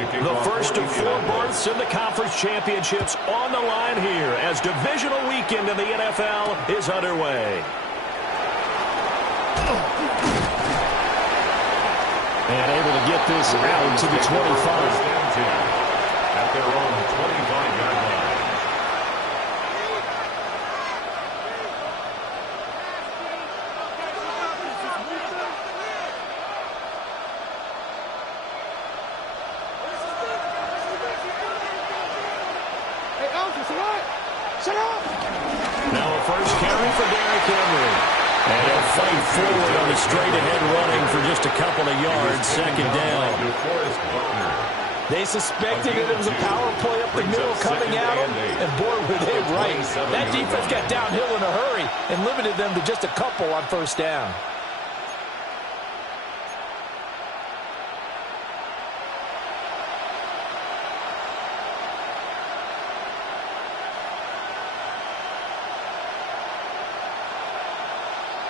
The first of 4 berths in the conference championships on the line here as divisional weekend in the NFL is underway. And able to get this out to the 25. At their own 25-yard line. Now a first carry for Derrick Henry. And he'll fight forward on the straight-ahead running for just a couple of yards. Second down. They suspected that it was a power play up the middle coming at them, and boy, were they right. That defense got downhill in a hurry and limited them to just a couple on first down.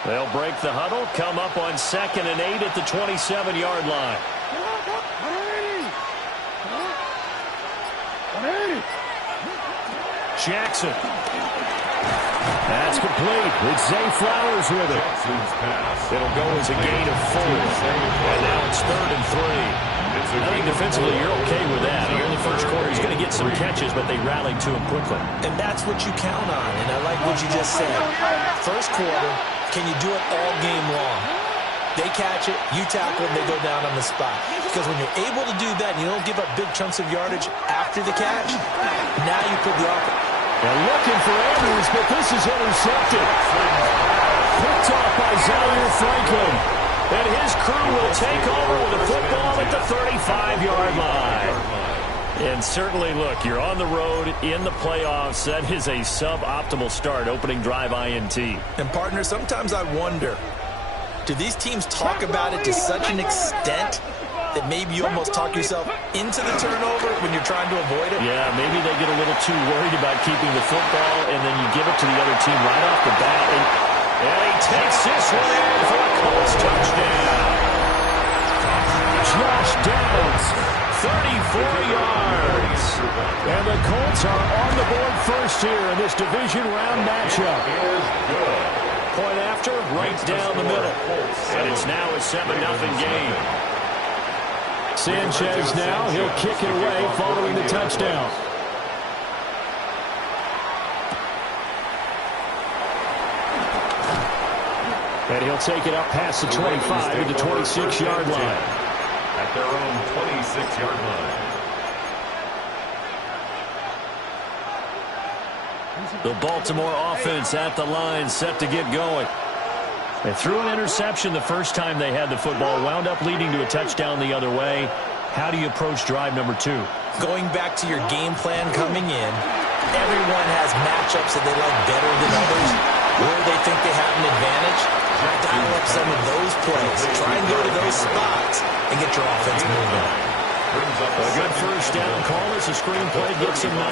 They'll break the huddle, come up on 2nd and 8 at the 27-yard line. Jackson. That's complete. It's Zay Flowers with it. It'll go as a gain of 4. And now it's 3rd and 3. I think defensively you're okay with that. Here in the first quarter, he's going to get some catches, but they rallied to him quickly. And that's what you count on, and I like what you just said. First quarter, can you do it all game long? They catch it, you tackle them, they go down on the spot. Because when you're able to do that and you don't give up big chunks of yardage after the catch, now you put the offense. They're looking for Andrews, but this is intercepted. Picked off by Zaire Franklin. And his crew will take over with the football at the 35-yard line. And certainly, look, you're on the road in the playoffs. That is a suboptimal start, opening drive INT. And, partner, sometimes I wonder, do these teams talk about it to such an extent that maybe you almost talk yourself into the turnover when you're trying to avoid it? Yeah, maybe they get a little too worried about keeping the football, and then you give it to the other team right off the bat. And he takes this one in for a Colts touchdown. Josh Downs, 34 yards. And the Colts are on the board first here in this division round matchup. Point after, right down the middle. And it's now a 7-0 game. Sanchez now, he'll kick it away following the touchdown. And he'll take it up past the 25 to the 26-yard line. At their own 26-yard line. The Baltimore offense at the line, set to get going. They threw an interception the first time they had the football, wound up leading to a touchdown the other way. How do you approach drive number 2? Going back to your game plan coming in, everyone has matchups that they like better than others, where they think they have an advantage. Dial up some of those plays. Try and go to those spots and get your offense moving. A good first down call as the screenplay gets him 9.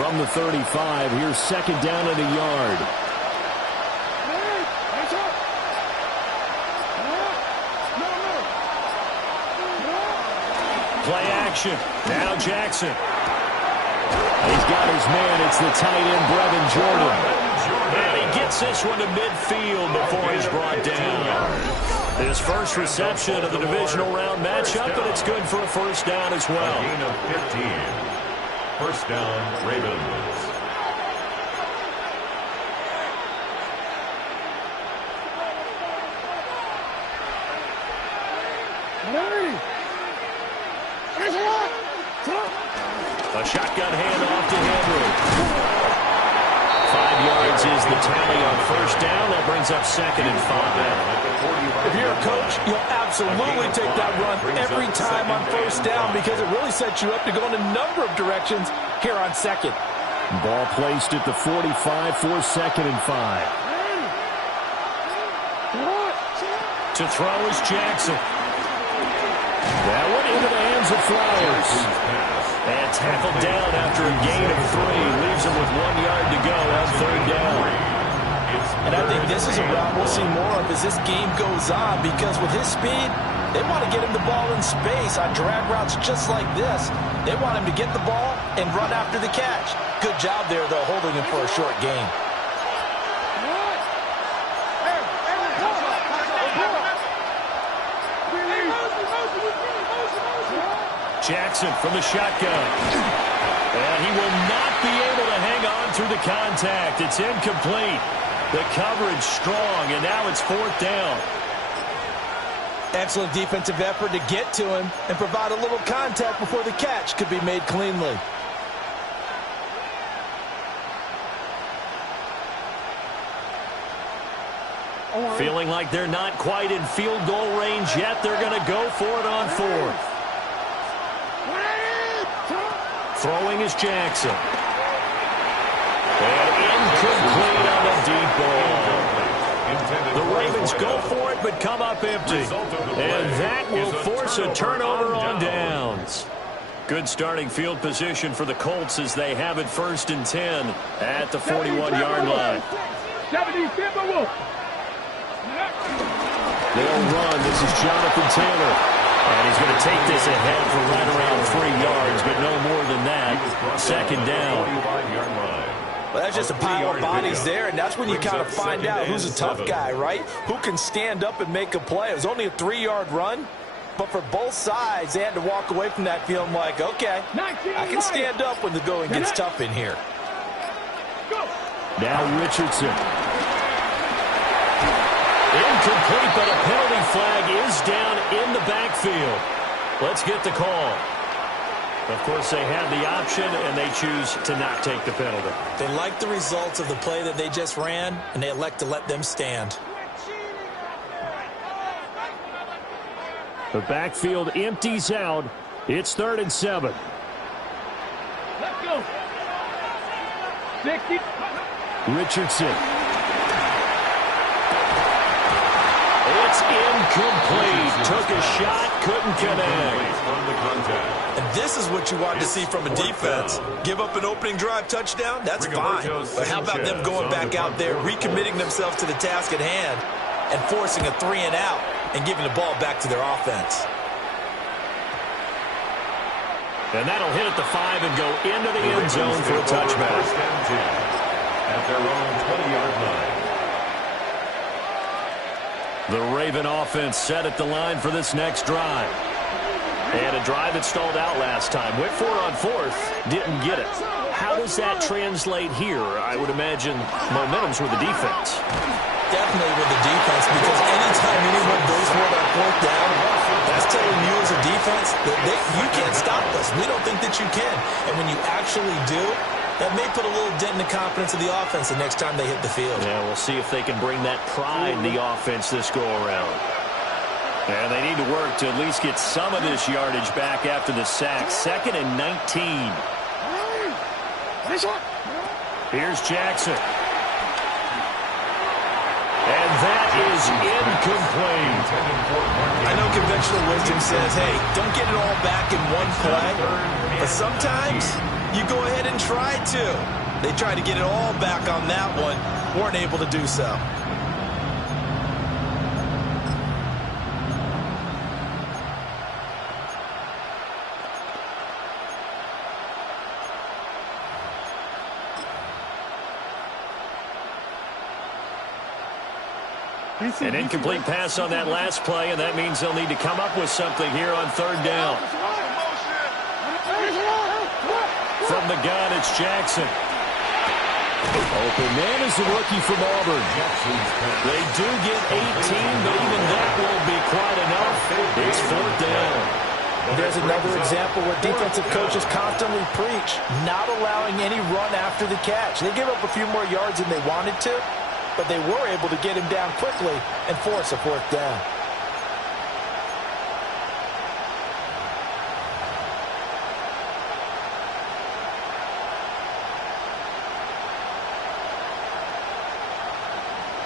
From the 35, here's 2nd down and a yard. Play action. Now Jackson. He's got his man. It's the tight end, Brevin Jordan. And he gets this one to midfield before he's brought down. His first reception of the divisional round matchup, and it's good for a first down as well. Gain of 15. First down, Ravens. A shotgun handoff to Henry. 5 yards is the tally on first down. That brings up 2nd and 5. If you're a coach, you'll absolutely take that run every time on first down because it really sets you up to go in a number of directions here on 2nd. Ball placed at the 45 for 2nd and 5. To throw is Jackson. That one into the hands of Flowers. And tackled down after a gain of 3. Leaves him with 1 yard to go on 3rd down. It's And I think this is a route we'll see more of as this game goes on, because with his speed, they want to get him the ball in space on drag routes just like this. They want him to get the ball and run after the catch. Good job there, though, holding him for a short gain. Jackson from the shotgun. And he will not be able to hang on through the contact. It's incomplete. The coverage strong, and now it's 4th down. Excellent defensive effort to get to him and provide a little contact before the catch could be made cleanly. Feeling like they're not quite in field goal range yet. They're going to go for it on 4th. Throwing is Jackson. And incomplete on the deep ball. The Ravens go for it, but come up empty. And that will force a turnover on downs. Good starting field position for the Colts as they have it 1st and 10 at the 41-yard line. They'll run. This is Jonathan Taylor. And he's going to take this ahead for right around 3 yards, but no more than that. 2nd down. Well, that's just a pile of bodies there, and that's when you kind of find out who's a tough guy, right? Who can stand up and make a play. It was only a 3-yard run, but for both sides, they had to walk away from that feeling like, okay, I can stand up when the going gets tough in here. Now Richardson. Incomplete, but a penalty flag is down in the backfield. Let's get the call. Of course, they have the option, and they choose to not take the penalty. They like the results of the play that they just ran, and they elect to let them stand. The backfield empties out. It's 3rd and 7. Let's go. 60. Richardson. It's incomplete. Took a shot, couldn't connect. And this is what you want to see from a defense. Give up an opening drive touchdown, that's fine. But how about them going back out there, recommitting themselves to the task at hand, and forcing a 3-and-out and giving the ball back to their offense. And that'll hit at the 5 and go into the end zone for a touchback. At their own 20-yard line. The Raven offense set at the line for this next drive. And a drive that stalled out last time. Went for it on 4th, didn't get it. How does that translate here? I would imagine momentum's with the defense. Definitely with the defense, because anytime anyone goes for it on 4th down, that's telling you as a defense that you can't stop us. We don't think that you can. And when you actually do, that may put a little dent in the confidence of the offense the next time they hit the field. Yeah, we'll see if they can bring that pride in the offense this go-around. And they need to work to at least get some of this yardage back after the sack. 2nd and 19. Here's Jackson. And that is incomplete. I know conventional wisdom says, hey, don't get it all back in one play. But sometimes you go ahead and try to. They tried to get it all back on that one. Weren't able to do so. An incomplete pass on that last play, and that means they'll need to come up with something here on 3rd down. From the gun, it's Jackson. Open man is the rookie from Auburn. They do get 18, but even that won't be quite enough. It's 4th down. There's another example where defensive coaches constantly preach, not allowing any run after the catch. They give up a few more yards than they wanted to, but they were able to get him down quickly and force a 4th down.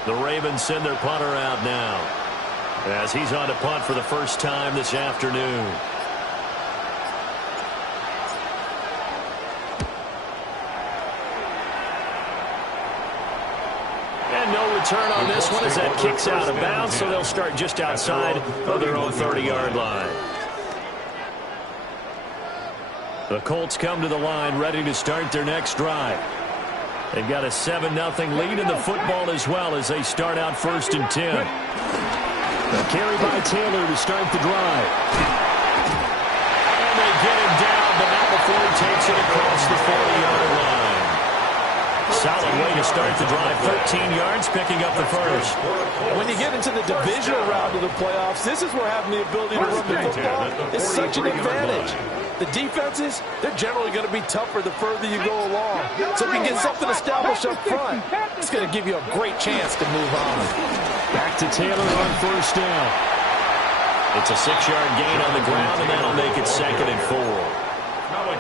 The Ravens send their punter out now as he's on to punt for the first time this afternoon. And no return on this one as that kicks out of bounds, so they'll start just outside of their own 30-yard line. The Colts come to the line ready to start their next drive. They've got a 7-0 lead in the football as well as they start out 1st and 10. A carry by Taylor to start the drive. And they get him down, but not before he takes it across the 40-yard line. Solid way to start the drive. 13 yards, picking up the first. When you get into the divisional round of the playoffs, this is where having the ability to run the football is such an advantage. The defenses, they're generally going to be tougher the further you go along. So if you can get something established up front, it's going to give you a great chance to move on. Back to Taylor on 1st down. It's a 6-yard gain on the ground, and that'll make it 2nd and 4.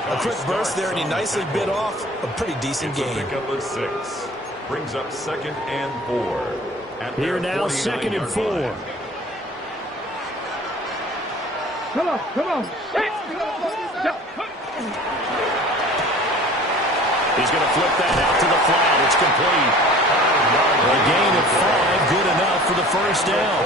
A quick burst there, and he nicely bit off a pretty decent game. Pickup of 6. Brings up 2nd and 4. Here now, 2nd and 4. Come on, come on. He's going to flip that out to the flat. It's complete. A gain of 5, good enough for the 1st down.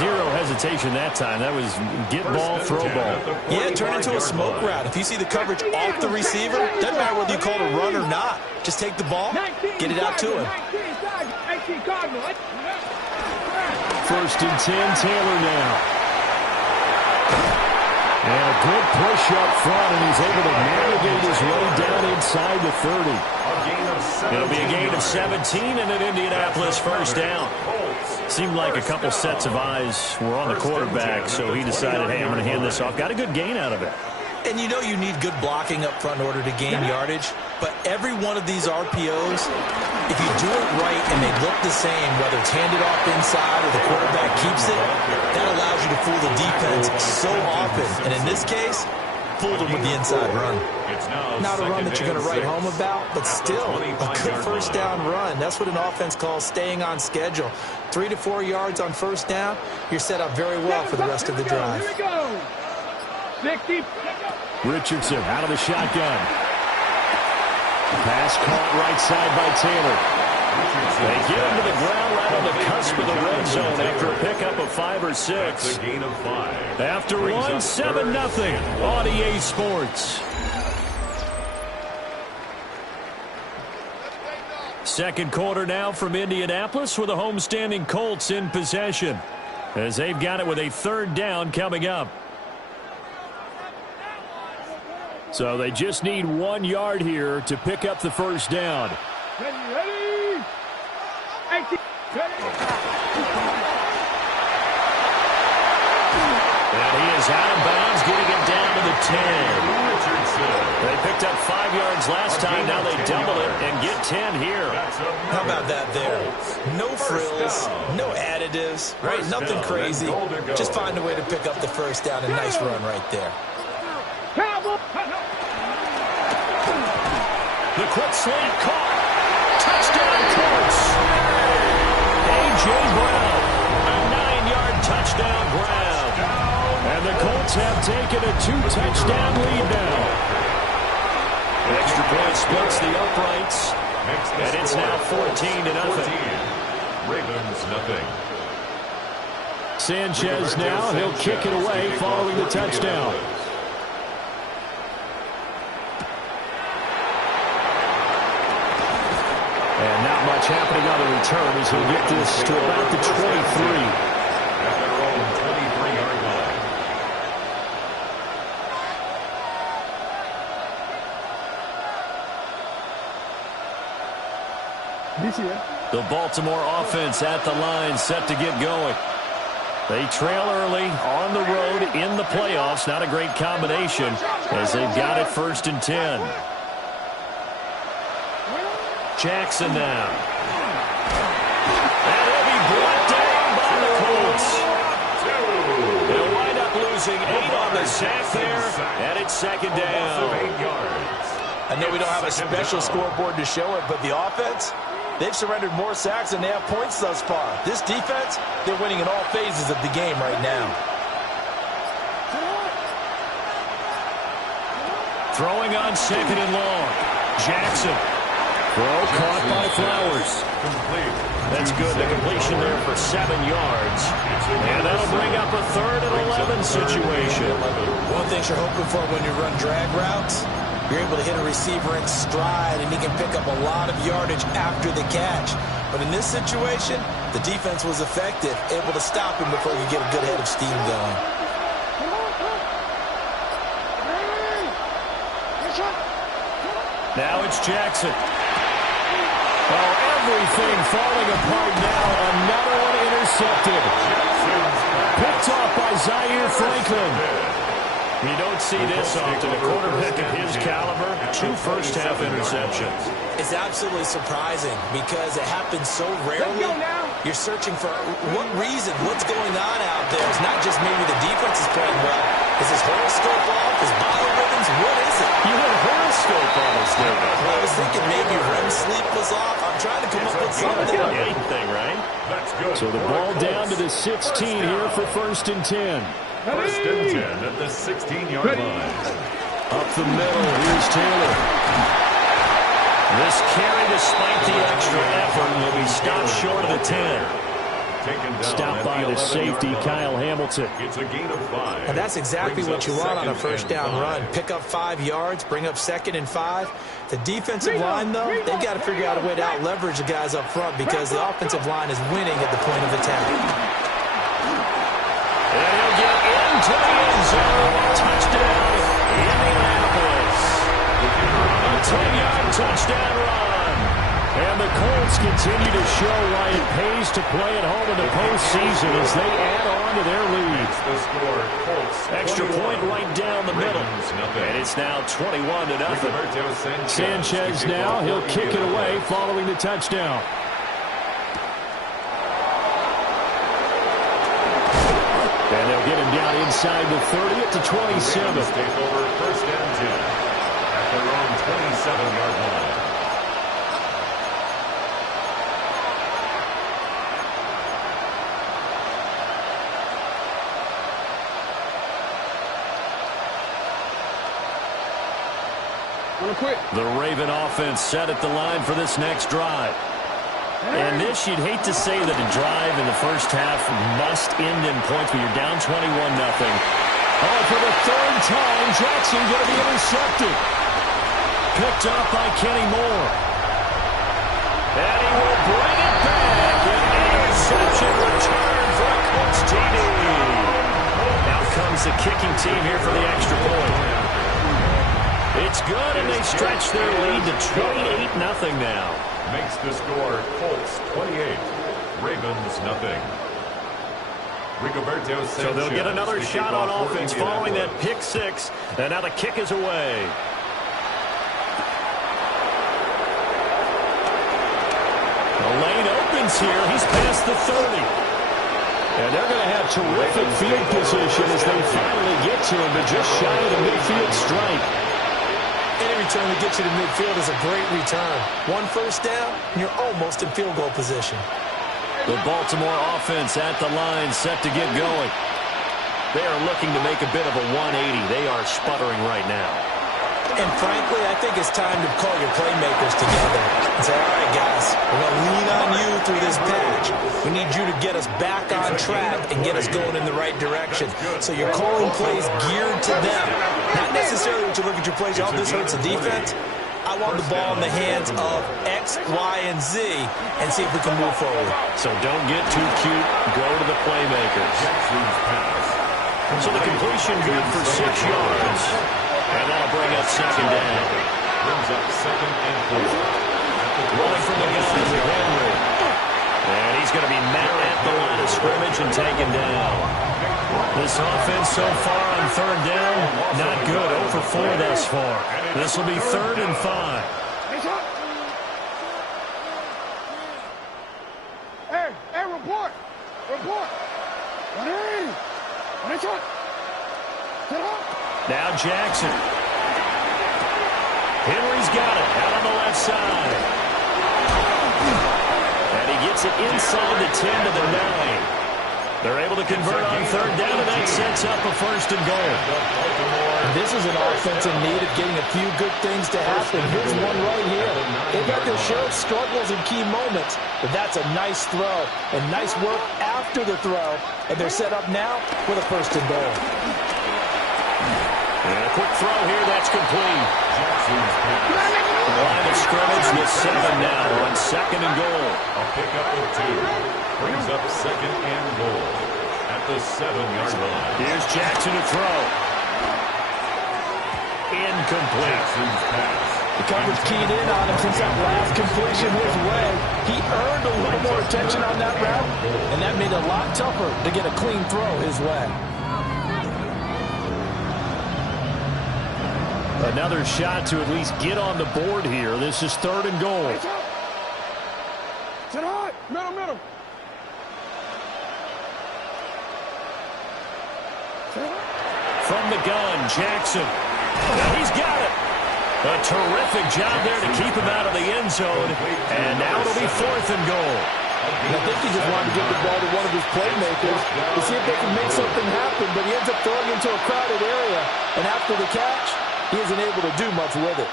Zero hesitation that time. That was get ball, throw ball. Yeah, turn into a smoke route. If you see the coverage off the receiver, doesn't matter whether you call it a run or not. Just take the ball, get it out to him. 1st and 10, Taylor now. And a good push up front, and he's able to navigate his way down inside the 30. It'll be a gain of 17 and an Indianapolis 1st down. Seemed like a couple sets of eyes were on the quarterback, so he decided, hey, I'm going to hand this off. Got a good gain out of it. And you know you need good blocking up front in order to gain yardage. But every one of these RPOs, if you do it right and they look the same, whether it's handed off inside or the quarterback keeps it, that allows you to fool the defense so often. And in this case, fooled them with the inside run. Not a run that you're going to write home about, but still a good 1st down run. That's what an offense calls staying on schedule. 3 to 4 yards on 1st down, you're set up very well for the rest of the drive. Richardson out of the shotgun. Pass caught right side by Taylor. They get him to the ground right on the cusp of the red zone after a pickup of 5 or 6. After one, 7-0 on EA Sports. 2nd quarter now from Indianapolis with the homestanding Colts in possession as they've got it with a 3rd down coming up. So they just need 1 yard here to pick up the 1st down. Ready? And he is out of bounds, getting it down to the 10. They picked up 5 yards last time. Now they double it and get 10 here. How about that there? No frills, no additives, right? Nothing crazy. Just find a way to pick up the 1st down. A nice run right there. The quick slant caught. Touchdown, Colts. A.J. Brown, a 9-yard touchdown grab. And the Colts have taken a 2-touchdown lead now. Extra point splits the uprights. And it's now 14-0. Ravens nothing. Sanchez now, he'll kick it away following the touchdown. And not much happening on the return as he'll get this to about the 23. At their own 23-yard line. The Baltimore offense at the line, set to get going. They trail early on the road in the playoffs. Not a great combination as they've got it 1st and 10. Jackson now. And he'll be brought down by the Colts. They'll wind up losing 8 on the sack there, and it's 2nd down. I know we don't have a special scoreboard to show it, but the offense, they've surrendered more sacks than they have points thus far. This defense, they're winning in all phases of the game right now. Throwing on 2nd and long. Jackson Throw caught by Flowers. That's good. The completion there for 7 yards. And that'll bring up a 3rd and 11 situation. One thing you're hoping for when you run drag routes, you're able to hit a receiver in stride, and he can pick up a lot of yardage after the catch. But in this situation, the defense was effective, able to stop him before you get a good head of steam going. Now it's Jackson. Oh, everything falling apart now. Another one intercepted. Picked off by Zaire Franklin. You don't see this often. A quarterback of his caliber, 2 first-half interceptions. It's absolutely surprising because it happens so rarely. You're searching for what reason, what's going on out there. It's not just maybe the defense is playing well. Is his horoscope off? His biorhythms? What is it? You had a horoscope on us there. Well, I was thinking maybe REM sleep was off. I'm trying to come up with something. Anything, right? That's good. So the ball down to the 16 here for 1st and 10. 1st and 10 at the 16-yard line. Up the middle, here's Taylor. This carry, despite the extra effort, will be stopped short of the 10. Stopped by the safety, Kyle Hamilton. It's a gain of 5. And that's exactly what you want on a first down run. Pick up 5 yards, bring up 2nd and 5. The defensive line, though, they've got to figure out a way to out-leverage the guys up front because the offensive line is winning at the point of attack. And he'll get into the end zone. Touchdown, Indianapolis. A 10-yard touchdown run. And the Colts continue to show why it pays to play at home in the postseason as they add on to their lead. Extra point right down the middle. And it's now 21-0. Sanchez now, he'll kick it away following the touchdown. And they'll get him down inside the 30 at the 27. Take over 1st and 10 at their own 27-yard line. The Raven offense set at the line for this next drive. And this, you'd hate to say that a drive in the first half must end in points, but you're down 21-0. Oh, for the 3rd time, Jackson going to be intercepted. Picked off by Kenny Moore. And he will bring it back. An interception return for a Colts TD. Now comes the kicking team here for the extra point. It's good, and they stretch their lead to 28-0 now. Makes the score Colts 28, Ravens nothing. Rigoberto Sanchez. So they'll get another shot on offense following that pick 6, and now the kick is away. The lane opens here. He's past the 30. And they're going to have terrific field position as they finally get to him, but just shy of the midfield strike. Any return to get you to midfield is a great return. 1 first down, and you're almost in field goal position. The Baltimore offense at the line, set to get going. They are looking to make a bit of a 180. They are sputtering right now. And frankly, I think it's time to call your playmakers together and say, all right, guys, we're going to lean on you through this patch. We need you to get us back on track and get us going in the right direction. So you're calling plays geared to them. Not necessarily when you look at your plays, oh, this hurts the defense. I want the ball in the hands of X, Y, and Z and see if we can move forward. So don't get too cute. Go to the playmakers. So the completion good for 6 yards. And that'll bring up 2nd down. Brings up 2nd and 4. Rolling from the gun is Henry. And he's going to be met at the line of scrimmage and taken down. This offense so far on 3rd down, not good. 0 for 4 thus far. This will be 3rd and 5. Hey, report. Report. Now Jackson. Henry's got it out on the left side. And he gets it inside the 10 to the 9. They're able to convert on third down, and that sets up a first and goal. This is an offense in need of getting a few good things to happen. Here's one right here. They've got their share of struggles in key moments, but that's a nice throw and nice work after the throw. And they're set up now with a first and goal. And a quick throw here, that's complete. The line of scrimmage with 7 now on second and goal. A pickup of 2. Brings up second and goal at the 7-yard line. Here's Jackson to throw. Incomplete. The coverage keyed in on him since that last completion his way. He earned a little more attention on that route, and that made it a lot tougher to get a clean throw his way. Another shot to at least get on the board here. This is third and goal. Sit hard. Middle. From the gun, Jackson. He's got it. A terrific job there to keep him out of the end zone. And now it'll be fourth and goal. And I think he just wanted to give the ball to one of his playmakers to see if they can make something happen, but he ends up throwing it into a crowded area. And after the catch, he isn't able to do much with it.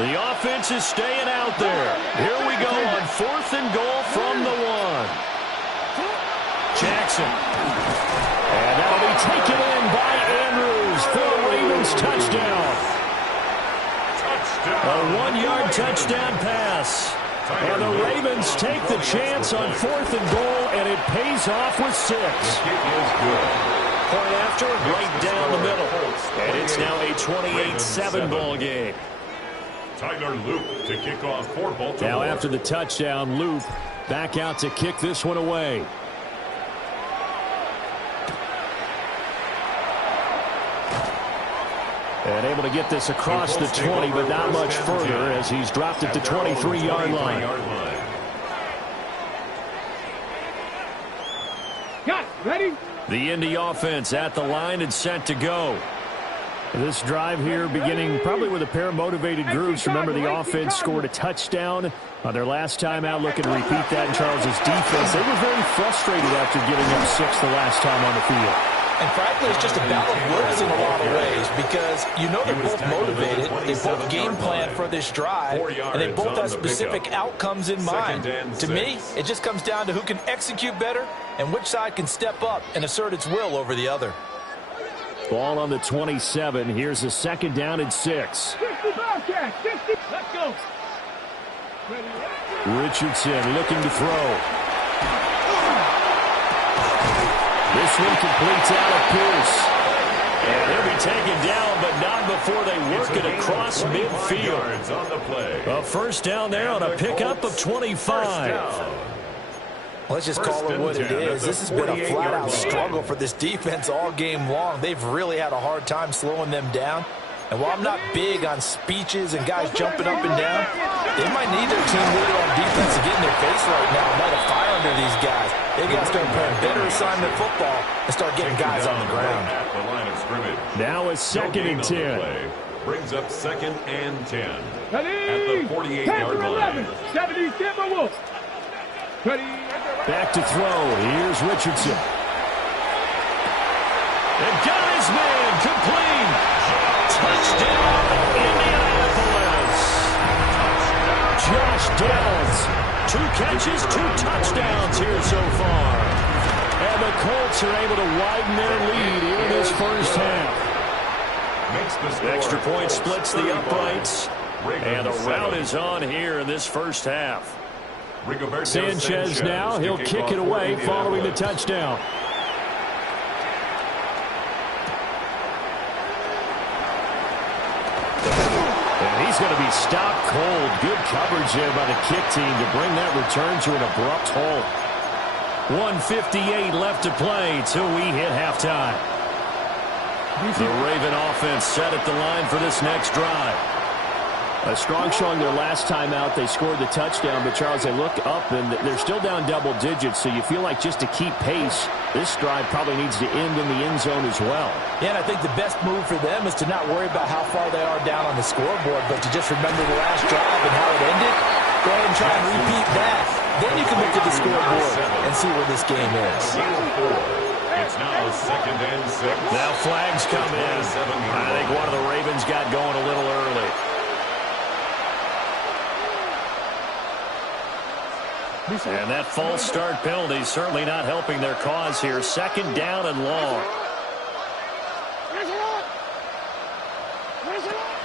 The offense is staying out there. Here we go on fourth and goal from the 1. Jackson. And that'll be taken in by Andrews for a Ravens touchdown. A 1-yard touchdown pass. And the Ravens take the chance on fourth and goal, and it pays off with 6. Point after, right down the middle. And it's now a 28-7 ball game. Tyler Loop to kick off for Baltimore. Now after the touchdown, Loop back out to kick this one away. And able to get this across the 20, but not much further as he's dropped it to 23-yard line. Got it. Ready? The Indy offense at the line and set to go. This drive here beginning probably with a pair of motivated groups. Remember, the offense scored a touchdown on their last time out. Looking to repeat that in Charles's defense. They were very frustrated after giving up 6 the last time on the field. And frankly, it's just a battle of wills in a lot of ways because you know they're both motivated. They both game plan for this drive, and they both have specific outcomes in mind. To me, it just comes down to who can execute better and which side can step up and assert its will over the other. Ball on the 27. Here's a second down and 6. 60 Bobcat. 60. Let's go. Richardson looking to throw. This one completes out of Pierce. And he'll be taken down, but not before they work it across midfield. A first down there on a pickup of 25. Let's just call it what it is. This has been a flat-out struggle for this defense all game long. They've really had a hard time slowing them down. And while I'm not big on speeches and guys jumping up and down, they might need their team leader on defense to get in their face right now and light a fire under these guys. They've got to start playing better assignment football and start getting guys on the ground. At the line of scrimmage. Now it's second and 10. Brings up second and 10. Ready? At the 48-yard line. 70 Timberwolves. Ready? Back to throw. Here's Richardson. And got his man complete. Touchdown, Indianapolis. Josh Downs. 2 catches, 2 touchdowns here so far. And the Colts are able to widen their lead here in this first half. Extra point splits the uprights. And the route is on here in this first half. Sanchez now, he'll kick it away following the touchdown. And he's going to be stopped cold. Good coverage there by the kick team to bring that return to an abrupt halt. 1:58 left to play till we hit halftime. The Raven offense set at the line for this next drive. A strong showing their last time out. They scored the touchdown, but, Charles, they look up, and they're still down double digits, so you feel like just to keep pace, this drive probably needs to end in the end zone as well. Yeah, and I think the best move for them is to not worry about how far they are down on the scoreboard, but to just remember the last drive and how it ended. Go ahead and try and repeat that. Then you can look at the scoreboard and see where this game is. It's now 2nd and 6. Now flags come in. I think one of the Ravens got going a little early. And that false start penalty certainly not helping their cause here. 2nd down and long.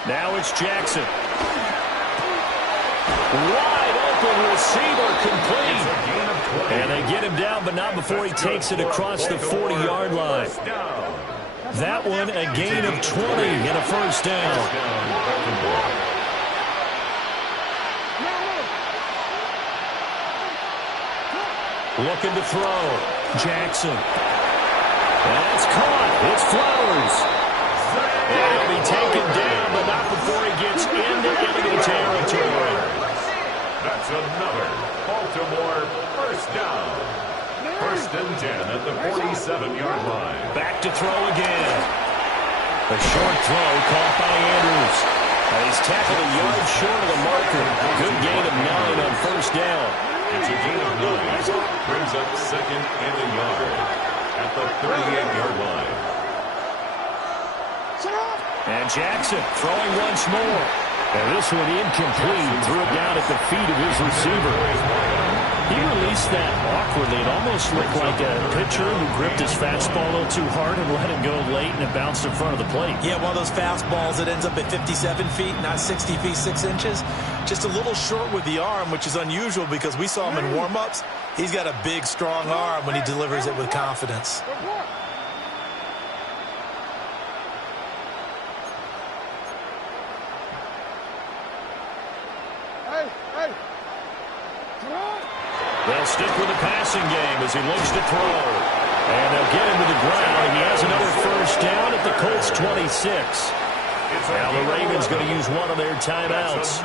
Now it's Jackson. Wide open receiver complete. And they get him down, but not before he takes it across the 40-yard line. That one a gain of 20 and a first down. Looking to throw. Jackson. That's caught. It's Flowers. And he'll be taken down, but not before he gets into enemy territory. That's another Baltimore first down. 1st and 10 at the 47-yard line. Back to throw again. A short throw caught by Andrews. And he's tackled a yard short of the marker. Good gain of 9 on first down. It's a gain of 9. Brings up 2nd and a yard at the 38-yard line. And Jackson throwing once more. And this one incomplete. Threw it down at the feet of his receiver. He released that awkwardly. It almost looked like a pitcher who gripped his fastball a little too hard and let him go late, and it bounced in front of the plate. Yeah, one of those fastballs that ends up at 57 feet, not 60 feet, 6 inches. Just a little short with the arm, which is unusual because we saw him in warm-ups. He's got a big, strong arm when he delivers it with confidence. They'll stick with the passing game as he looks to throw. And they'll get him to the ground, and he has another first down at the Colts 26. Now the Ravens going to use one of their timeouts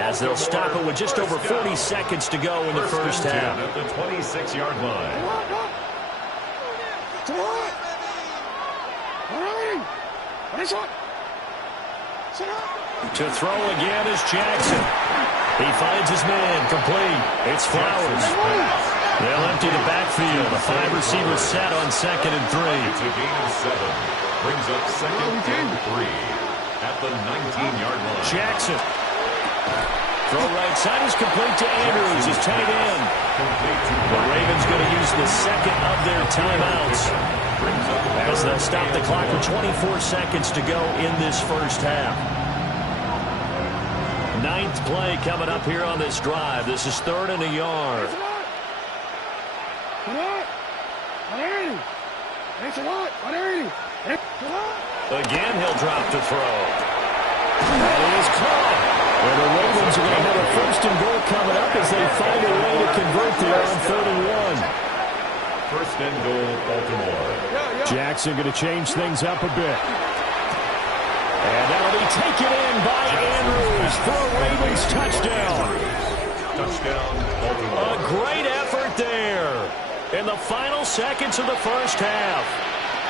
as they'll stop it with just over 40 seconds to go in the first half. At the 26-yard line. To throw again is Jackson. He finds his man complete. It's Flowers. They'll empty the backfield. The 5 receivers set on 2nd and 3. It's a gain of 7. Brings up 2nd and 3 at the 19-yard line. Jackson. Throw right side is complete to Andrews, his tight end. The Ravens going to use the 2nd of their timeouts as they'll stop the clock with 24 seconds to go in this first half. 9th play coming up here on this drive. This is 3rd and a yard. Again, he'll drop to throw. That is caught. And the Ravens are going to have a 1st and goal coming up as they find a way to convert there on 3rd and 1. 1st and goal, Baltimore. Jackson going to change things up a bit. And that'll be taken in by Andrews for a Ravens touchdown. Touchdown, Baltimore. A great effort there in the final seconds of the first half.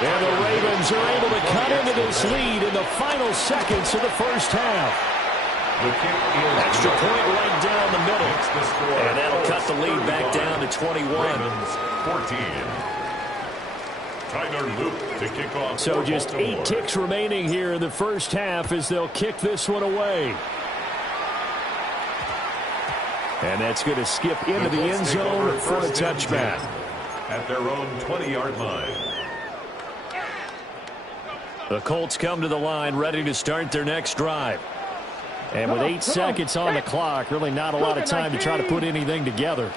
And the Ravens are able to cut into this lead in the final seconds of the first half. Extra point right down the middle. And that'll cut the lead back down to 21. Ravens 14. To kick off. So just 8 ticks remaining here in the first half as they'll kick this one away. And that's going to skip into the end zone for a touchback. At their own 20-yard line. The Colts come to the line ready to start their next drive. And with 8 seconds on the clock, really not a lot of time to try to put anything together.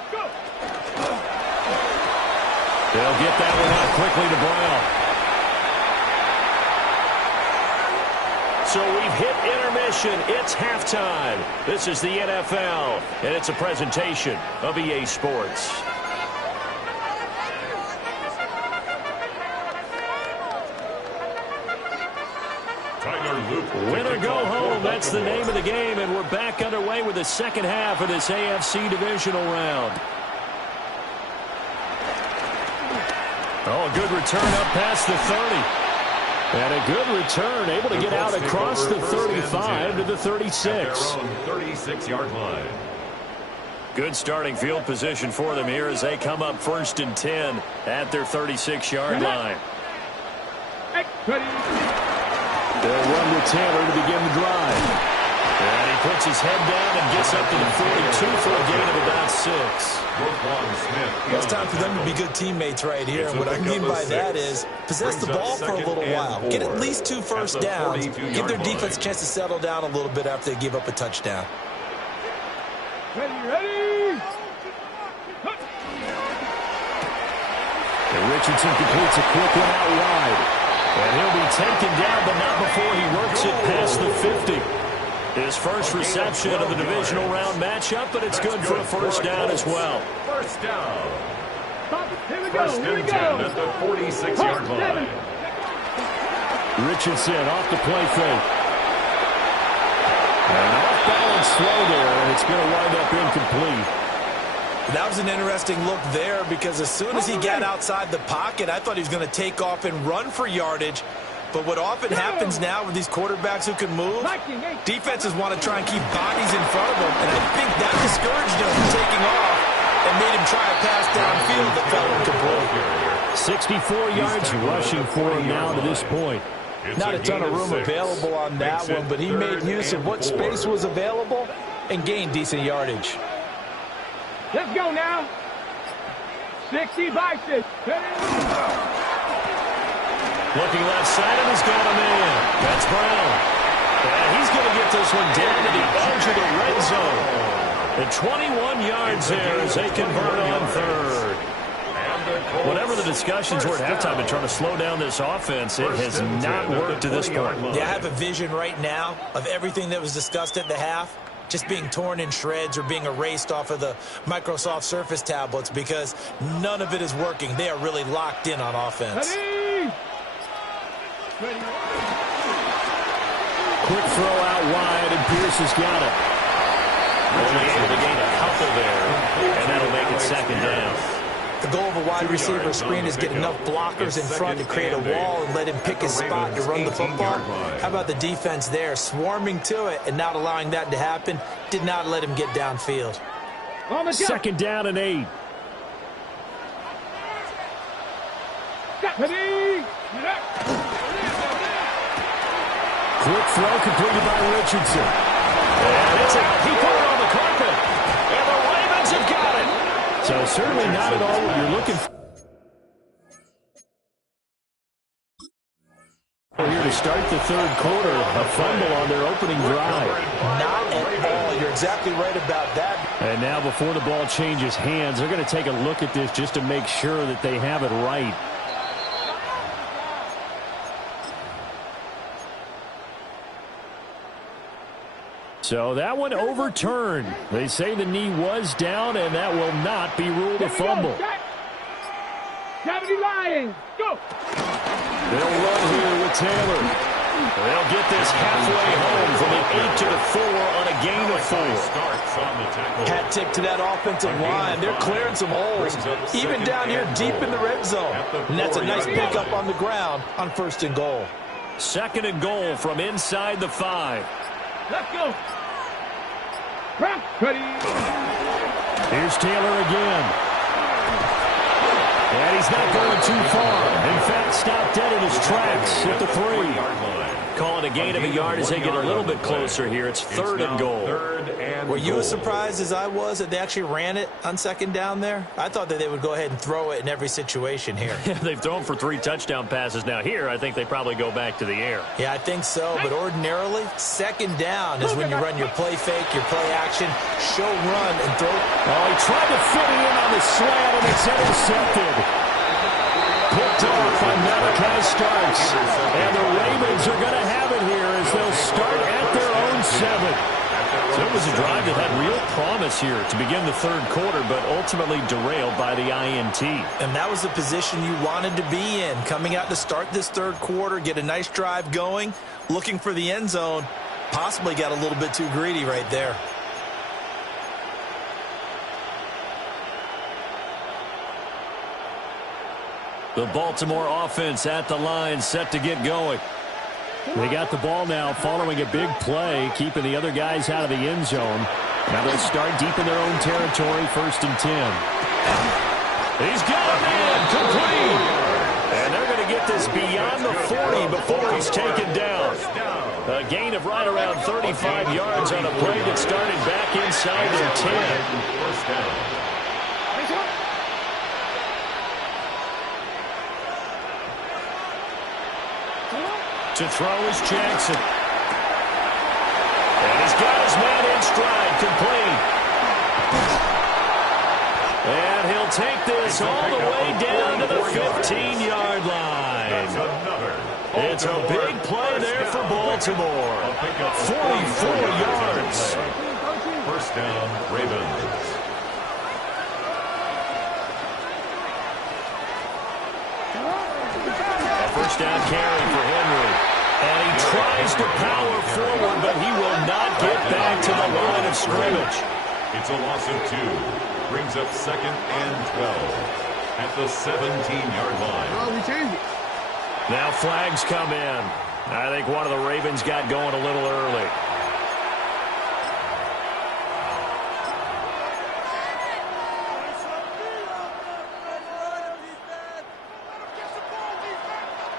They'll get that one out quickly to Brown. So we've hit intermission. It's halftime. This is the NFL, and it's a presentation of EA Sports. Win or go home that's the name of the game, and we're back underway with the second half of this AFC divisional round. Oh, a good return up past the 30. And a good return, able to get out across the 35 to the 36. 36-yard line. Good starting field position for them here as they come up 1st and 10 at their 36-yard line. They'll run with Taylor to begin the drive. And he puts his head down and gets up to the 42 for a gain of about 6. It's time for them to be good teammates right here. And what I mean by that is possess the ball for a little while. Get at least 2 first downs. Give their defense a chance to settle down a little bit after they give up a touchdown. Ready. And Richardson completes a quick one out wide. And he'll be taken down, but not before he works it past the 50. His first reception of the divisional round matchup, but it's good for a first down as well. First down. Here we go. First Here we and go. 10 at the 46-yard line. Richardson off the play fake. An off-balance throw there, and it's going to wind up incomplete. That was an interesting look there because as soon as he got outside the pocket, I thought he was going to take off and run for yardage. But what often happens now with these quarterbacks who can move, defenses want to try and keep bodies in front of them. And I think that discouraged him from taking off and made him try a pass downfield that fell incomplete. 64 yards rushing for him now to this point. Not a ton of room available on that one, but he made use of what space was available and gained decent yardage. Let's go now. 60 by 6. Looking left side, and he's got a man. That's Brown. And he's going to get this one down to the edge of the red zone. And 21 yards there as they convert on third. Whatever the discussions were at halftime in trying to slow down this offense, it has not worked to this point. Yeah, I have a vision right now of everything that was discussed at the half just being torn in shreds or being erased off of the Microsoft Surface tablets because none of it is working. They are really locked in on offense. Quick throw out wide, and Pierce has got it. Only able to gain a couple there, and that'll make it second down. The goal of a wide receiver screen is get enough blockers in front to create a wall and let him pick his spot to run the football. How about the defense there, swarming to it and not allowing that to happen? Did not let him get downfield. Second down and 8. Quick throw completed by Richardson. And it's out. He put it on the carpet. And the Ravens have got it. So certainly not at all what you're looking for. Here to start the third quarter, a fumble on their opening drive. Not at all. You're exactly right about that. And now before the ball changes hands, they're going to take a look at this just to make sure that they have it right. So that one overturned. They say the knee was down, and that will not be ruled a fumble. 70 Lions, go! They'll run here with Taylor. They'll get this halfway home from the 8 to the 4 on a gain of 4. Hat tip to that offensive line. They're clearing some holes, even down here deep in the red zone. And that's a nice pickup on the ground on 1st and goal. 2nd and goal from inside the 5. Let's go! Ready! Here's Taylor again. And he's not going too far. In fact, stopped dead in his tracks at the 3. Calling a gain of a yard as they get a little bit closer here. It's 3rd and goal. Were you as surprised as I was that they actually ran it on 2nd down there? I thought that they would go ahead and throw it in every situation here. They've thrown for 3 touchdown passes now. Here, I think they probably go back to the air. Yeah, I think so. But ordinarily, 2nd down is when you run your play fake, your play action, show run, and throw. Oh, he tried to fit it in on the slant, and it's intercepted. Picked off by Malachi Starks. And the Ravens are going to have it here as they'll start at their own 7. So it was a drive that had real promise here to begin the 3rd quarter, but ultimately derailed by the INT. And that was the position you wanted to be in, coming out to start this 3rd quarter, get a nice drive going, looking for the end zone, Possibly got a little bit too greedy right there. The Baltimore offense at the line, set to get going. They got the ball now following a big play, keeping the other guys out of the end zone. Now they'll start deep in their own territory, 1st and 10. He's got him in, complete. And they're going to get this beyond the 40 before he's taken down. A gain of right around 35 yards on a play that started back inside their 10. First down. To throw is Jackson. And he's got his man in stride, complete. And he'll take this all the way down to the 15-yard line. It's a big play there for Baltimore. 44 yards. First down, Ravens. A first down carry for Henry. And he tries to power forward, but he will not get back to the line of scrimmage. It's a loss of 2. Brings up 2nd and 12 at the 17-yard line. Oh, we changed it. Now flags come in. I think one of the Ravens got going a little early.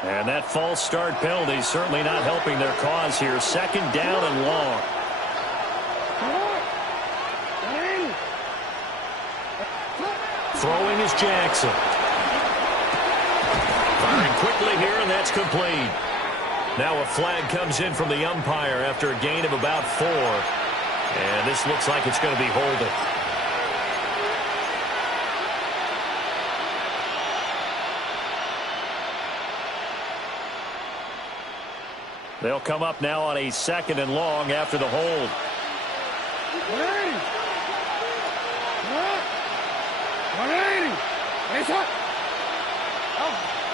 And that false start penalty certainly not helping their cause here. 2nd down and long. Throwing is Jackson. Firing quickly here, and that's complete. Now a flag comes in from the umpire after a gain of about 4. And this looks like it's going to be holding. They'll come up now on a 2nd and long after the hold.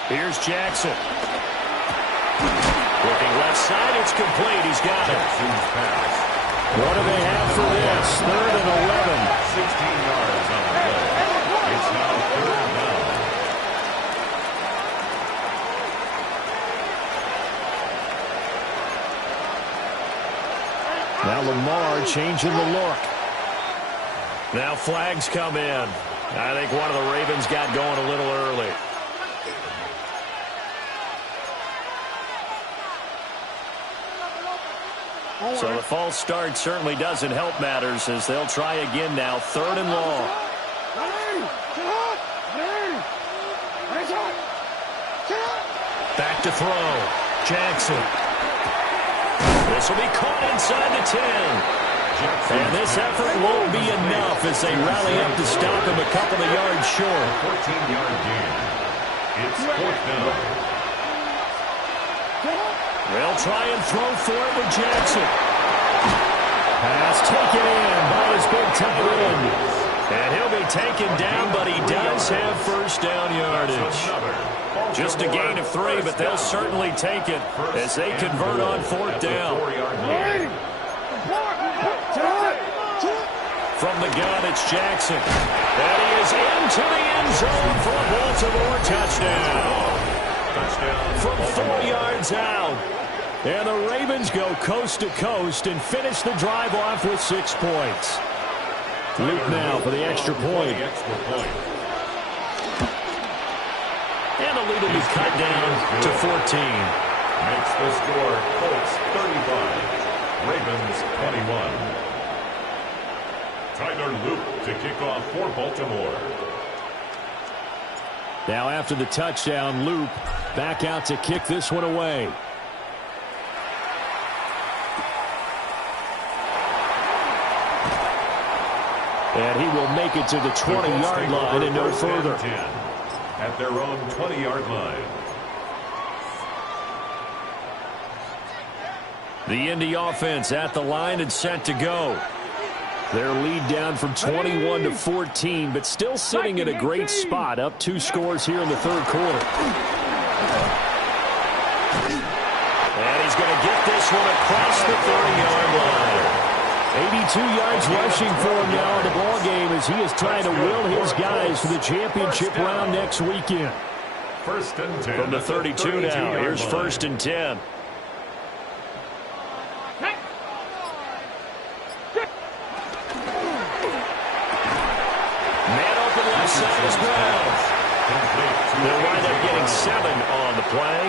Here's Jackson. Looking left side, it's complete. He's got it. What do they have for this? 3rd and 11. 16 yards on the play. It's now 3rd down. Now Lamar changing the look. Now flags come in. I think one of the Ravens got going a little early. So the false start certainly doesn't help matters as they'll try again now. 3rd and long. Back to throw. Jackson. This will be caught inside the 10. And this effort won't be enough as they rally up to stop him a couple of yards short. 14-yard gain. It's 4th down. They'll try and throw for it with Jackson. Pass taken in by his big tight end. And he'll be taken down, but he does have first down yardage. Just a gain of 3, but they'll certainly take it as they convert on 4th down. From the gun, it's Jackson. And he is into the end zone for a Baltimore touchdown. From 4 yards out. And the Ravens go coast to coast and finish the drive off with 6 points. Luke now for the extra point. And the lead will be cut down to 14. Makes the score Colts 35, Ravens 21. Tyler Luke to kick off for Baltimore. Now after the touchdown, Luke back out to kick this one away. And he will make it to the 20-yard line and no further. At their own 20-yard line. The Indy offense at the line and set to go. Their lead down from 21 to 14, but still sitting in a great spot, up 2 scores here in the 3rd quarter. And he's going to get this one across the 30-yard line. 82 yards rushing for him now in the ball game as he is trying to will his guys to the championship round next weekend. First and 10. From the 32 now, here's first and 10. Man open left side is Brown. They'll wind up getting 7 on the play,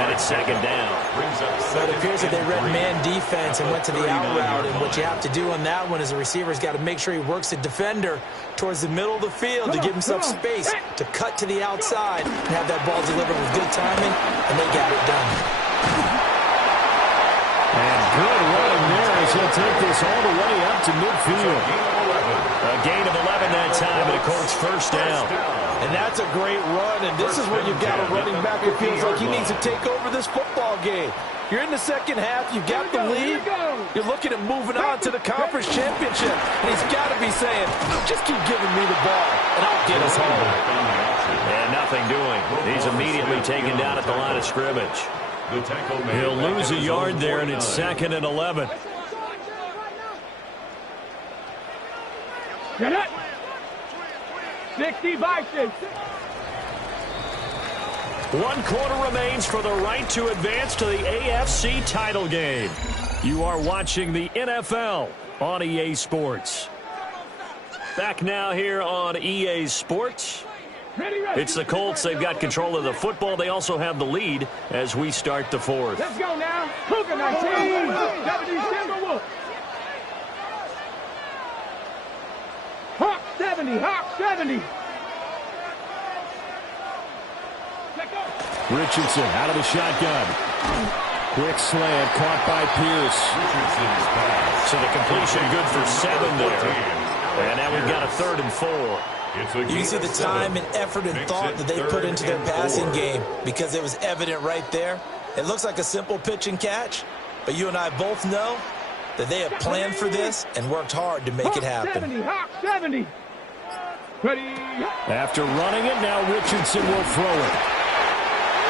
and it's second down. So it appears that they read man defense and went to the out route, and what you have to do on that one is the receiver's got to make sure he works the defender towards the middle of the field to give himself space to cut to the outside and have that ball delivered with good timing, and they got it done. And good running there as he'll take this all the way up to midfield. A gain of 11 that time, and a Colts first down. And that's a great run, and this is where you've got a running back who feels like he needs to take over this football game. You're in the second half, you've got the lead, you're looking at moving on to the conference championship, and he's got to be saying, just keep giving me the ball, and I'll get us home. And nothing doing. He's immediately taken down at the line of scrimmage. He'll lose a yard there, and it's second and 11. Get it. 60 by 6. 1 quarter remains for the right to advance to the AFC title game. You are watching the NFL on EA Sports. Back now here on EA Sports. It's the Colts. They've got control of the football. They also have the lead as we start the fourth. Let's go now. Cougar 19. 70 Timberwolves. Hawk 70. Hawk 70. Richardson out of the shotgun. Quick slant caught by Pierce. So the completion good for 7 there. And now we've got a 3rd and 4. You see the time and effort and thought that they put into their passing game because it was evident right there. It looks like a simple pitch and catch, but you and I both know that they have planned for this and worked hard to make it happen. 70, Hawk 70. Ready. After running it, now Richardson will throw it.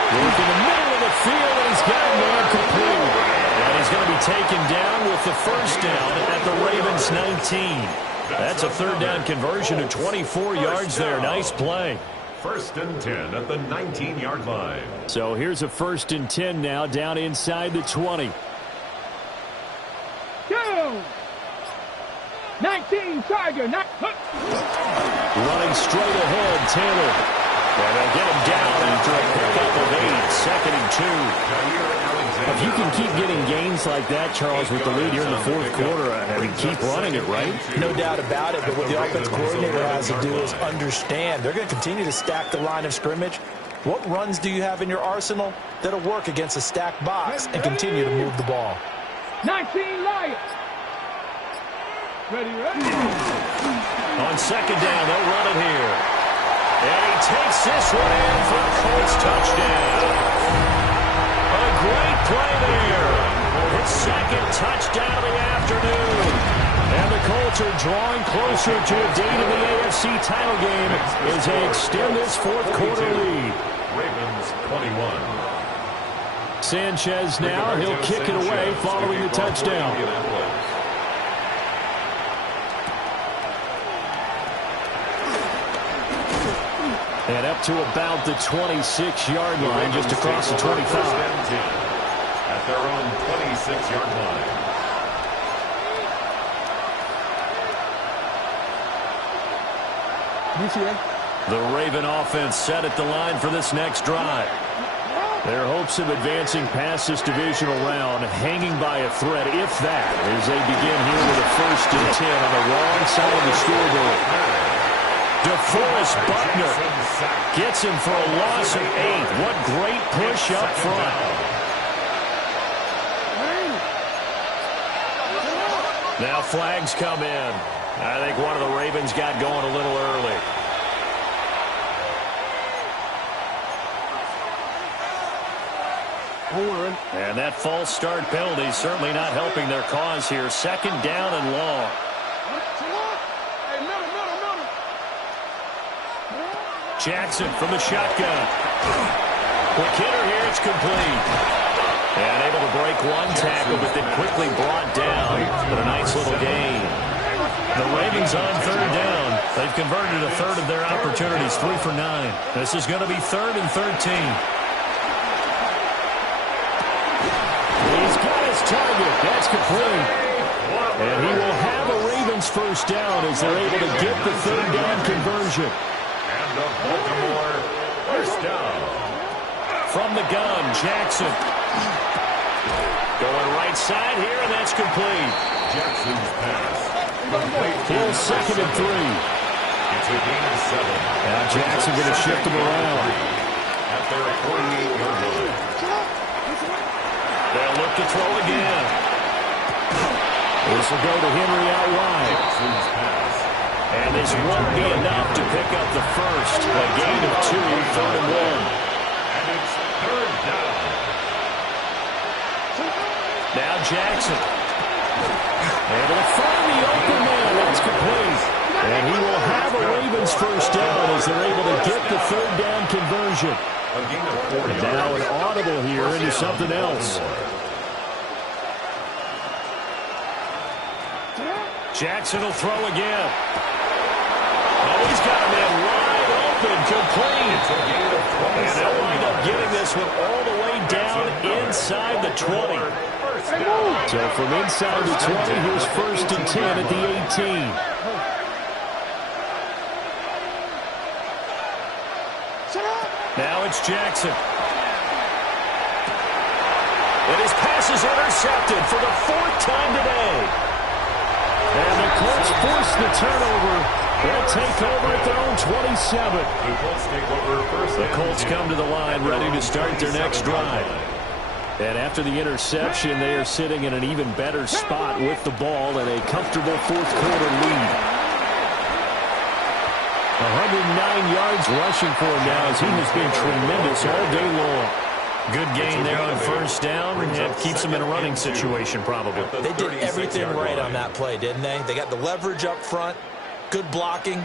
Work in the middle of the field, and he's got a man complete. And he's going to be taken down with the first down at the Ravens 19. That's a 3rd down conversion of 24 yards there. Nice play. First and 10 at the 19-yard line. So here's a 1st and 10 now down inside the 20. 19 Tiger. Running straight ahead, Taylor. And they'll get him down after a pickup of 8, 2nd and 2. If you can keep getting gains like that, Charles, with the lead here in the 4th quarter, I mean, keep running it, right? No doubt about it, but what the offense coordinator has to do is understand. They're going to continue to stack the line of scrimmage. What runs do you have in your arsenal that'll work against a stacked box and continue to move the ball? 19 Lions. Ready. On 2nd down, they'll run it here. And he takes this one in for a Colts touchdown. A great play there. His 2nd touchdown of the afternoon. And the Colts are drawing closer to a date in the AFC title game as they extend this 4th quarter lead. Ravens 21. Sanchez now, he'll kick it away following the touchdown. And up to about the 26-yard line, just across the 25. At their own 26-yard line. The Raven offense set at the line for this next drive. Their hopes of advancing past this divisional round hanging by a thread, if that, as they begin here with a 1st and 10 on the wrong side of the scoreboard. DeForest Buckner gets him for a loss of 8. What great push up front. Now flags come in. I think one of the Ravens got going a little early. And that false start penalty is certainly not helping their cause here. 2nd down and long. Jackson from the shotgun. Quick hitter here, it's complete. And able to break one tackle, but then quickly brought down. But a nice little gain. The Ravens on third down. They've converted a third of their opportunities, 3 for 9. This is going to be 3rd and 13. He's got his target. That's complete. And he will have a Ravens first down as they're able to get the third down conversion. And the Baltimore first down. From the gun, Jackson. Going right side here, and that's complete. Jackson's pass. He'll 2nd and 3. It's a gain of 7. Now Jackson going to shift him around. At their 48-yard line. They'll look to throw again. This will go to Henry out wide. Jackson's pass. And this won't be enough to pick up the first. A gain of 2, 3rd and 1. And it's 3rd down. Now Jackson. Able to find the open man. That's complete. And he will have a Ravens first down as they're able to get the third down conversion. A gain of 4 yards. Now an audible here into something else. Jackson will throw again. Oh, he's got a man wide open, complete. And they'll wind up getting this one all the way down inside the 20. So from inside the 20, here's 1st and 10 at the 18. Now it's Jackson. And his pass is intercepted for the 4th time today. And the Colts force the turnover. They'll take over at their own 27. The Colts take over first. The Colts come to the line ready to start their next drive. And after the interception, they are sitting in an even better spot with the ball and a comfortable 4th quarter lead. 109 yards rushing for him now as he has been tremendous all day long. Good gain there on first down, and it keeps him in a running situation probably. They did everything right on that play, didn't they? They got the leverage up front, good blocking,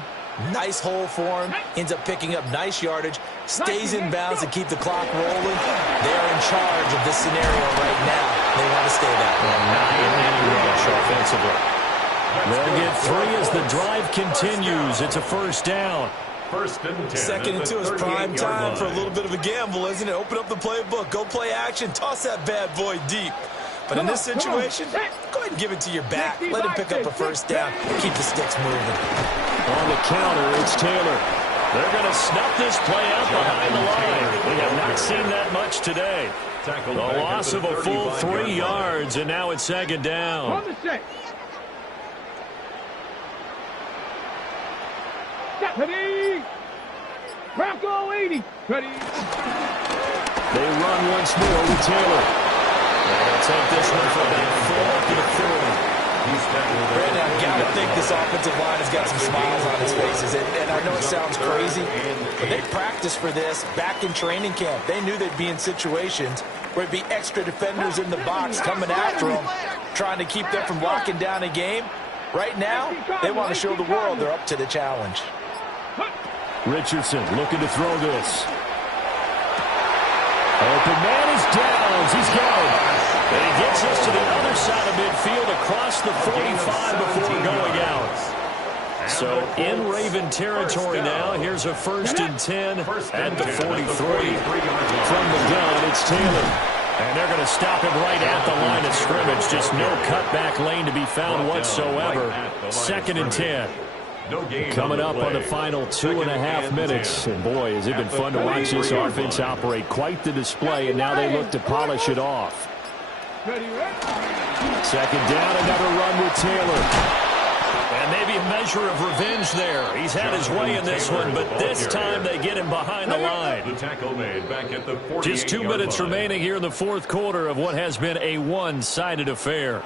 nice hole for him, ends up picking up nice yardage, stays in bounds to keep the clock rolling. They are in charge of this scenario right now. They want to stay that way. Not in any rush offensively. They'll get 3 as the drive continues. It's a first down. 1st and 10. 2nd and 2 is prime time for a little bit of a gamble, isn't it? Open up the playbook, go play action, toss that bad boy deep. But in this situation, go ahead and give it to your back. Let him pick up a first down. Keep the sticks moving. On the counter, it's Taylor. They're going to snuff this play out behind the line. We have not seen that much today. The loss of a full 3 yards, and now it's 2nd down. Ready. Bronco 80. Ready. They run once more with Taylor. They'll take this one for about 4 to the 40. Brandon, I've got to think this offensive line has got some smiles on its faces. And I know it sounds crazy, but they practiced for this back in training camp. They knew they'd be in situations where it'd be extra defenders in the box coming after them, trying to keep them from locking down a game. Right now, they want to show the world they're up to the challenge. Richardson looking to throw this. Open man is down. He's got it. And he gets us to the other side of midfield across the 45 before going out. So in Raven territory now. Here's a 1st and 10 at the 43. From the gun, it's Taylor. And they're going to stop him right at the line of scrimmage. Just no cutback lane to be found whatsoever. 2nd and 10. Coming up on the final 2.5 minutes. And boy, has it been fun to watch this offense operate. Quite the display, and now they look to polish it off. 2nd down, another run with Taylor. And maybe a measure of revenge there. He's had his way in this one, but this time they get him behind the line. The tackle made back at the 48-yard Just 2 minutes remaining here in the 4th quarter of what has been a one-sided affair.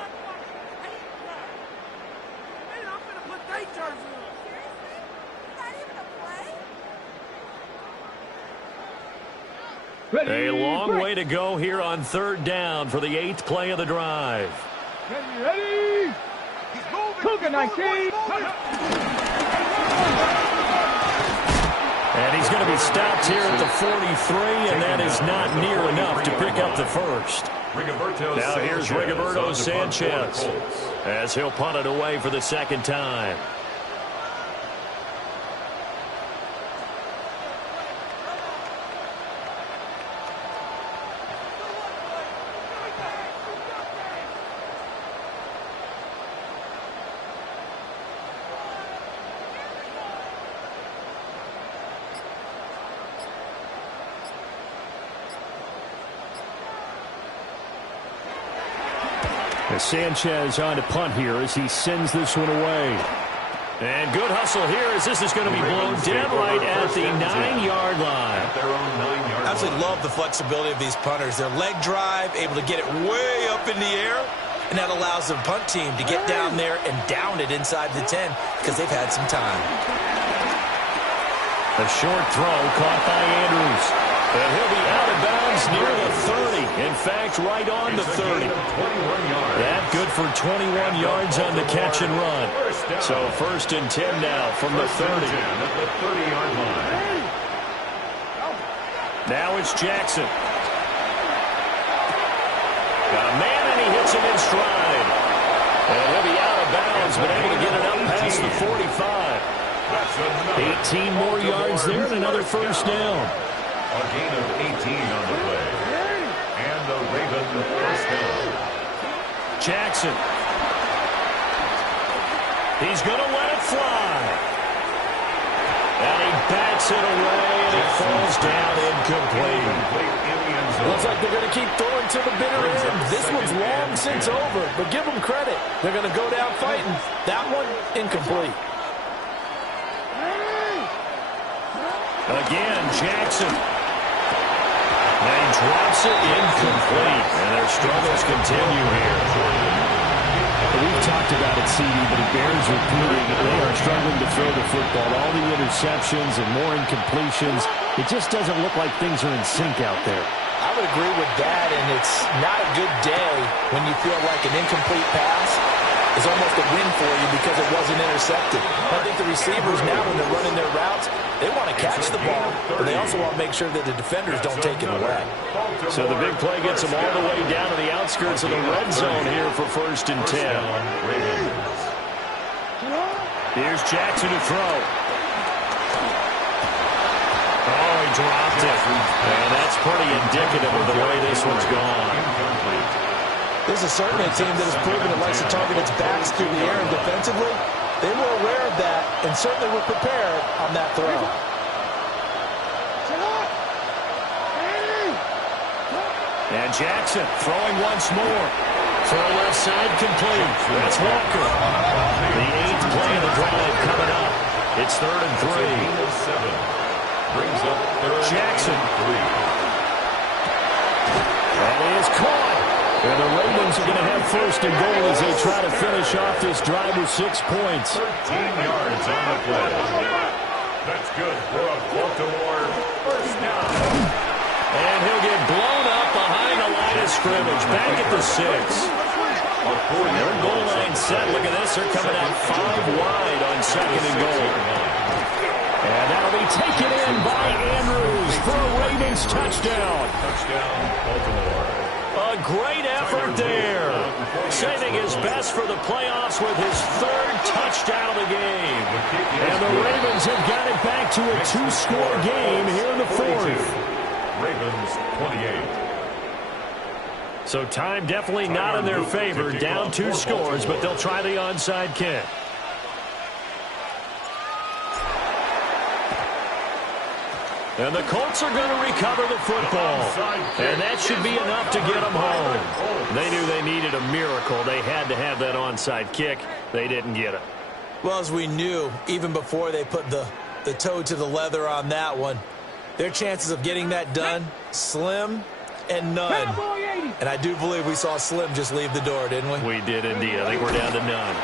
A long way to go here on 3rd down for the 8th play of the drive. Ready. Cougar 19. And he's going to be stopped here at the 43, and that is not near enough to pick up the first. Now here's Rigoberto Sanchez as he'll punt it away for the second time. Sanchez on to punt here as he sends this one away. And good hustle here as this is going to be blown dead right at the 9-yard line. I absolutely love the flexibility of these punters. Their leg drive, able to get it way up in the air, and that allows the punt team to get down there and down it inside the 10 because they've had some time. A short throw caught by Andrews. And he'll be out of bounds near the 30. In fact, right on the 30. That good for 21 yards on the catch and run. So 1st and 10 now from the 30. Now it's Jackson. Got a man and he hits him in stride. And he'll be out of bounds, but able to get it up past the 45. 18 more yards there and another first down. A gain of 18 on the play. And the Ravens first down. Jackson. He's going to let it fly. And he bats it away, and it falls down incomplete. Looks like they're going to keep throwing to the bitter end. This one's long since over, but give them credit. They're going to go down fighting. That one, incomplete. Again, Jackson. And he drops it incomplete. And their struggles continue here. We've talked about it, CD, but it bears repeating. They are struggling to throw the football. All the interceptions and more incompletions. It just doesn't look like things are in sync out there. I would agree with that, and it's not a good day when you feel like an incomplete pass is almost a win for you because it wasn't intercepted. I think the receivers now, when they're running their routes, they want to catch the ball, but they also want to make sure that the defenders don't take it away. So the big play gets them all the way down to the outskirts of the red zone here for 1st and 10. Here's Jackson to throw. Oh, he dropped it. And that's pretty indicative of the way this one's gone. This is certainly a team that has proven it likes to target its backs through the air, and defensively, they were aware of that and certainly were prepared on that throw. And Jackson throwing once more. Throw left side complete. That's Walker. The 8th play of the drive coming up. It's 3rd and 3. Jackson. That is caught. And the Ravens are going to have 1st and goal as they try to finish off this drive with 6 points. 13 yards on the play. That's good for a Baltimore first down. And he'll get blown up behind the line of scrimmage. Back at the 6. Their goal line set. Look at this. They're coming out 5 wide on 2nd and goal. And that'll be taken in by Andrews for a Ravens touchdown. Touchdown, Baltimore. A great effort there. Saving his best for the playoffs with his 3rd touchdown of the game. And the Ravens have got it back to a 2-score game here in the 4th. Ravens 28. So time definitely not in their favor. Down 2 scores, but they'll try the onside kick. And the Colts are going to recover the football. And that should be enough to get them home. They knew they needed a miracle. They had to have that onside kick. They didn't get it. Well, as we knew, even before they put the toe to the leather on that one, their chances of getting that done, slim and none. And I do believe we saw Slim just leave the door, didn't we? We did indeed. I think we're down to none.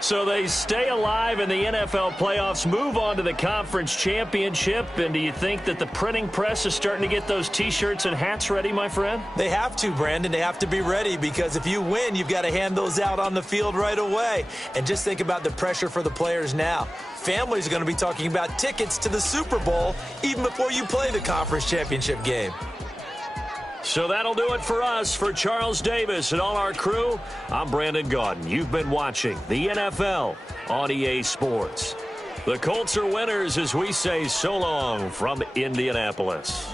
So they stay alive in the NFL playoffs, move on to the conference championship, and do you think that the printing press is starting to get those T-shirts and hats ready, my friend? They have to, Brandon. They have to be ready because if you win, you've got to hand those out on the field right away. And just think about the pressure for the players now. Families are going to be talking about tickets to the Super Bowl even before you play the conference championship game. So that'll do it for us. For Charles Davis and all our crew, I'm Brandon Gaudin. You've been watching the NFL on EA Sports. The Colts are winners as we say so long from Indianapolis.